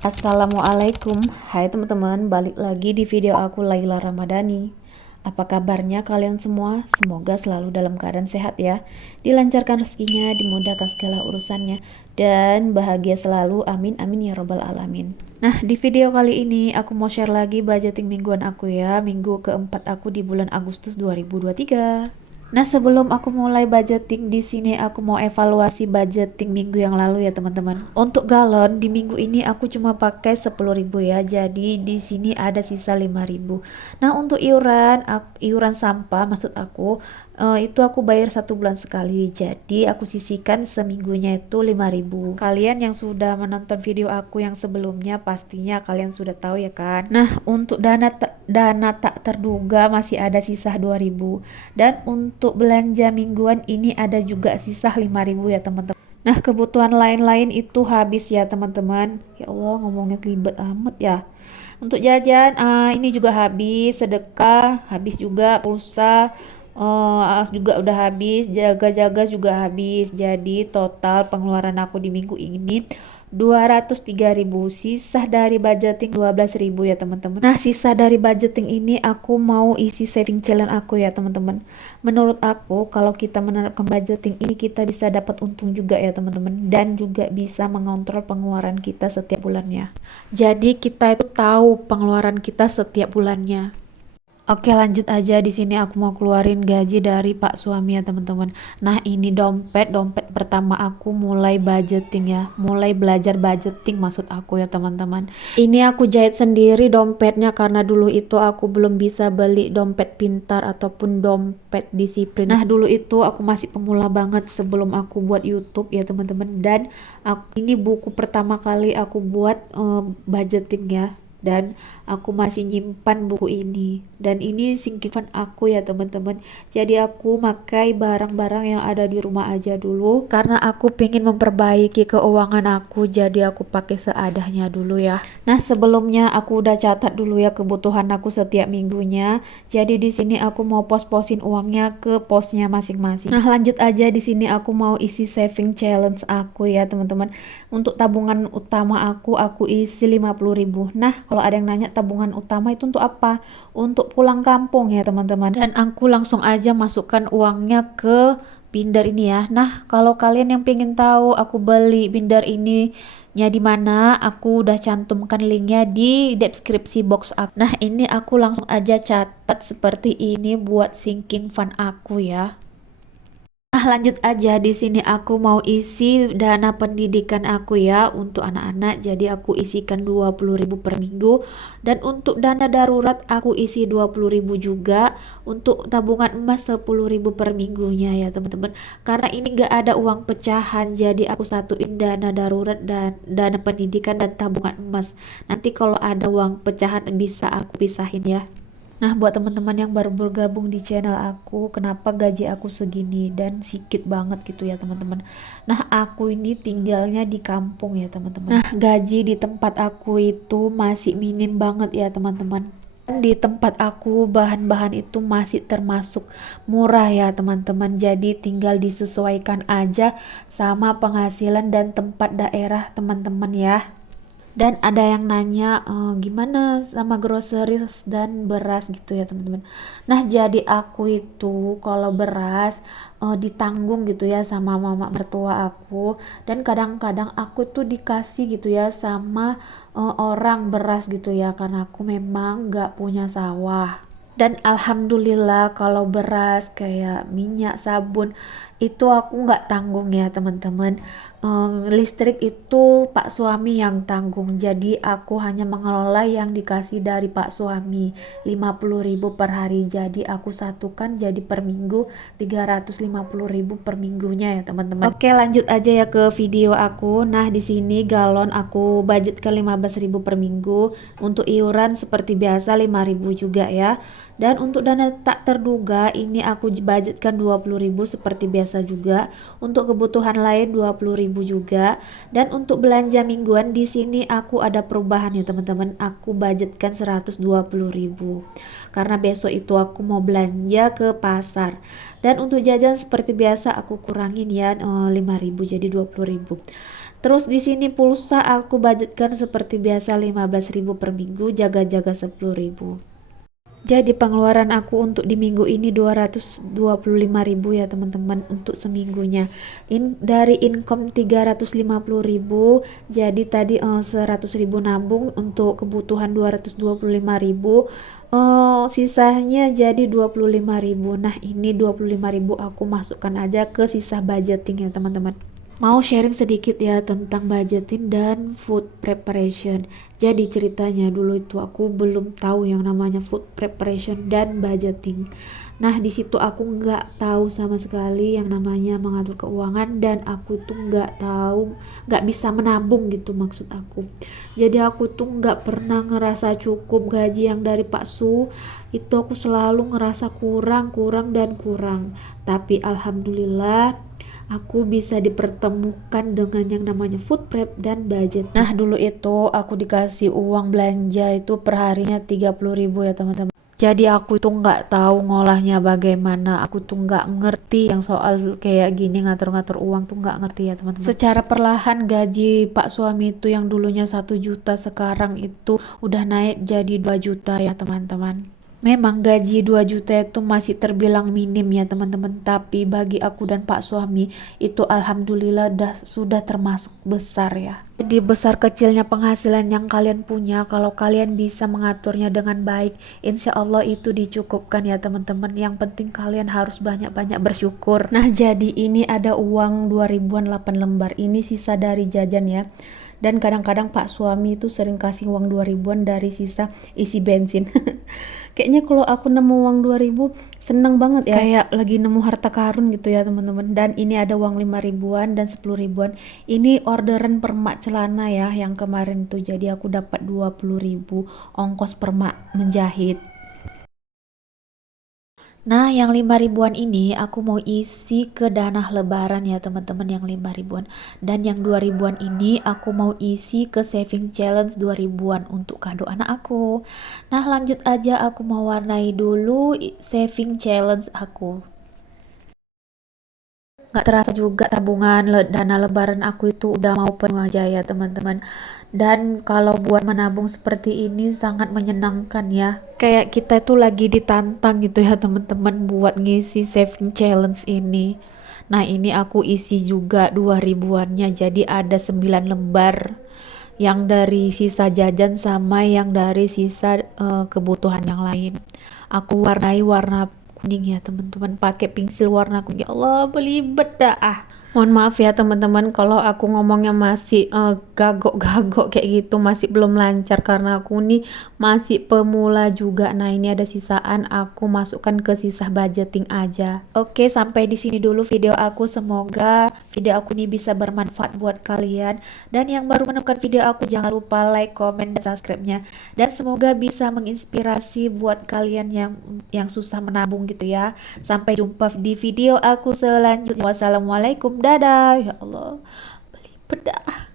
Assalamualaikum, hai teman-teman, balik lagi di video aku Laila Ramadhani. Apa kabarnya kalian semua? Semoga selalu dalam keadaan sehat ya, dilancarkan rezekinya, dimudahkan segala urusannya, dan bahagia selalu, amin amin ya robbal alamin. Nah, di video kali ini aku mau share lagi budgeting mingguan aku ya, minggu keempat aku di bulan Agustus 2023. Nah, sebelum aku mulai budgeting di sini, aku mau evaluasi budgeting minggu yang lalu ya, teman-teman. Untuk galon di minggu ini aku cuma pakai 10.000 ya. Jadi di sini ada sisa 5.000. Nah, untuk iuran sampah maksud aku itu aku bayar 1 bulan sekali. Jadi aku sisihkan seminggunya itu 5.000. Kalian yang sudah menonton video aku yang sebelumnya pastinya kalian sudah tahu ya kan. Nah, untuk dana tak terduga masih ada sisa 2.000. Dan untuk belanja mingguan ini ada juga sisa 5.000 ya teman-teman. Nah, kebutuhan lain-lain itu habis ya teman-teman. Ya Allah, ngomongnya kelibet amat ya. Untuk jajan ini juga habis, sedekah habis juga, pulsa juga udah habis, jaga-jaga juga habis. Jadi total pengeluaran aku di minggu ini 203.000, sisa dari budgeting 12.000 ya teman-teman. Nah, sisa dari budgeting ini aku mau isi saving challenge aku ya teman-teman. Menurut aku kalau kita menerapkan budgeting ini kita bisa dapat untung juga ya teman-teman, dan juga bisa mengontrol pengeluaran kita setiap bulannya. Jadi kita itu tahu pengeluaran kita setiap bulannya. Oke, lanjut aja. Di sini aku mau keluarin gaji dari Pak suami ya teman-teman. Nah, ini dompet pertama aku mulai budgeting ya, mulai belajar budgeting maksud aku ya teman-teman. Ini aku jahit sendiri dompetnya karena dulu itu aku belum bisa beli dompet pintar ataupun dompet disiplin. Nah, dulu itu aku masih pemula banget sebelum aku buat YouTube ya teman-teman. Dan ini buku pertama kali aku buat budgeting ya, dan aku masih nyimpan buku ini, dan ini sinking aku ya teman-teman. Jadi aku pakai barang-barang yang ada di rumah aja dulu karena aku pengen memperbaiki keuangan aku, jadi aku pakai seadanya dulu ya. Nah, sebelumnya aku udah catat dulu ya kebutuhan aku setiap minggunya. Jadi di sini aku mau pos-posin uangnya ke posnya masing-masing. Nah, lanjut aja. Di sini aku mau isi saving challenge aku ya teman-teman. Untuk tabungan utama aku isi 50.000. Nah, kalau ada yang nanya tabungan utama itu untuk apa? Untuk pulang kampung ya teman-teman. Dan aku langsung aja masukkan uangnya ke binder ini ya. Nah, kalau kalian yang pengen tahu aku beli binder ini di mana, aku udah cantumkan linknya di deskripsi box aku. Nah, ini aku langsung aja catat seperti ini buat sinking fund aku ya. Nah, lanjut aja. Di sini aku mau isi dana pendidikan aku ya untuk anak-anak. Jadi aku isikan 20.000 per minggu, dan untuk dana darurat aku isi 20.000 juga. Untuk tabungan emas 10.000 per minggunya ya teman-teman. Karena ini gak ada uang pecahan, jadi aku satuin dana darurat dan dana pendidikan dan tabungan emas. Nanti kalau ada uang pecahan bisa aku pisahin ya. Nah, buat teman-teman yang baru bergabung di channel aku, kenapa gaji aku segini dan sedikit banget gitu ya teman-teman. Nah, aku ini tinggalnya di kampung ya teman-teman. Nah, gaji di tempat aku itu masih minim banget ya teman-teman. Di tempat aku bahan-bahan itu masih termasuk murah ya teman-teman. Jadi tinggal disesuaikan aja sama penghasilan dan tempat daerah teman-teman ya. Dan ada yang nanya gimana sama groceries dan beras gitu ya teman-teman. Nah, jadi aku itu kalau beras ditanggung gitu ya sama mama mertua aku, dan kadang-kadang aku tuh dikasih gitu ya sama orang beras gitu ya, karena aku memang gak punya sawah. Dan alhamdulillah kalau beras kayak minyak, sabun itu aku nggak tanggung ya teman-teman. Listrik itu Pak suami yang tanggung, jadi aku hanya mengelola yang dikasih dari Pak suami 50.000 per hari. Jadi aku satukan jadi per minggu 350.000 per minggunya ya teman-teman. Oke, lanjut aja ya ke video aku. Nah, di sini galon aku budget ke 15.000 per minggu. Untuk iuran seperti biasa 5.000 juga ya. Dan untuk dana tak terduga ini aku budgetkan 20.000 seperti biasa juga. Untuk kebutuhan lain 20.000 juga. Dan untuk belanja mingguan di sini aku ada perubahan ya teman-teman. Aku budgetkan 120.000. Karena besok itu aku mau belanja ke pasar. Dan untuk jajan seperti biasa aku kurangin ya 5.000 jadi 20.000. Terus di sini pulsa aku budgetkan seperti biasa 15.000 per minggu, jaga-jaga 10.000. Jadi pengeluaran aku untuk di minggu ini 225.000 ya teman-teman untuk seminggunya. Dari income 350.000, jadi tadi 100.000 nabung untuk kebutuhan 225.000. Sisanya jadi 25.000. Nah, ini 25.000 aku masukkan aja ke sisa budgeting ya teman-teman. Mau sharing sedikit ya tentang budgeting dan food preparation. Jadi ceritanya dulu itu aku belum tahu yang namanya food preparation dan budgeting. Nah, di situ aku nggak tahu sama sekali yang namanya mengatur keuangan, dan aku tuh nggak tahu, nggak bisa menabung gitu maksud aku. Jadi aku tuh nggak pernah ngerasa cukup gaji yang dari Pak Su. Itu aku selalu ngerasa kurang, kurang, dan kurang. Tapi alhamdulillah aku bisa dipertemukan dengan yang namanya food prep dan budget. Nah, dulu itu aku dikasih uang belanja itu per harinya 30.000 ya teman-teman. Jadi aku tuh nggak tahu ngolahnya bagaimana, aku tuh nggak ngerti yang soal kayak gini ngatur-ngatur uang tuh nggak ngerti ya teman-teman. Secara perlahan gaji Pak suami itu yang dulunya 1 juta sekarang itu udah naik jadi 2 juta ya teman-teman. Memang gaji 2 juta itu masih terbilang minim ya teman-teman, tapi bagi aku dan Pak suami itu alhamdulillah sudah termasuk besar ya. Jadi besar kecilnya penghasilan yang kalian punya, kalau kalian bisa mengaturnya dengan baik, insya Allah itu dicukupkan ya teman-teman. Yang penting kalian harus banyak-banyak bersyukur. Nah, jadi ini ada uang 2000-an 8 lembar, ini sisa dari jajan ya. Dan kadang-kadang Pak suami itu sering kasih uang 2000-an dari sisa isi bensin. Kayaknya kalau aku nemu uang 2000 seneng banget ya, kayak lagi nemu harta karun gitu ya teman-teman. Dan ini ada uang 5 ribuan dan 10 ribuan, ini orderan permak celana ya yang kemarin tuh, jadi aku dapat 20.000 ongkos permak menjahit. Nah, yang 5 ribuan ini aku mau isi ke dana lebaran ya teman-teman, yang 5 ribuan. Dan yang 2 ribuan ini aku mau isi ke saving challenge 2 ribuan untuk kado anak aku. Nah, lanjut aja, aku mau warnai dulu saving challenge aku. Nggak terasa juga tabungan dana lebaran aku itu udah mau penuh aja ya teman-teman. Dan kalau buat menabung seperti ini sangat menyenangkan ya, kayak kita itu lagi ditantang gitu ya teman-teman buat ngisi saving challenge ini. Nah, ini aku isi juga 2 ribuannya, jadi ada 9 lembar yang dari sisa jajan sama yang dari sisa kebutuhan yang lain. Aku warnai warna kuning ya teman-teman, pakai pensil warna kuning. Ya Allah, belibet dah. Mohon maaf ya teman-teman kalau aku ngomongnya masih gagok-gagok kayak gitu, masih belum lancar karena aku nih masih pemula juga. Nah, ini ada sisaan, aku masukkan ke sisa budgeting aja. Oke, sampai di sini dulu video aku. Semoga video aku ini bisa bermanfaat buat kalian. Dan yang baru menemukan video aku, jangan lupa like, comment, dan subscribe-nya. Dan semoga bisa menginspirasi buat kalian yang susah menabung gitu ya. Sampai jumpa di video aku selanjutnya. Wassalamualaikum, dadah. Ya Allah, beli bedah.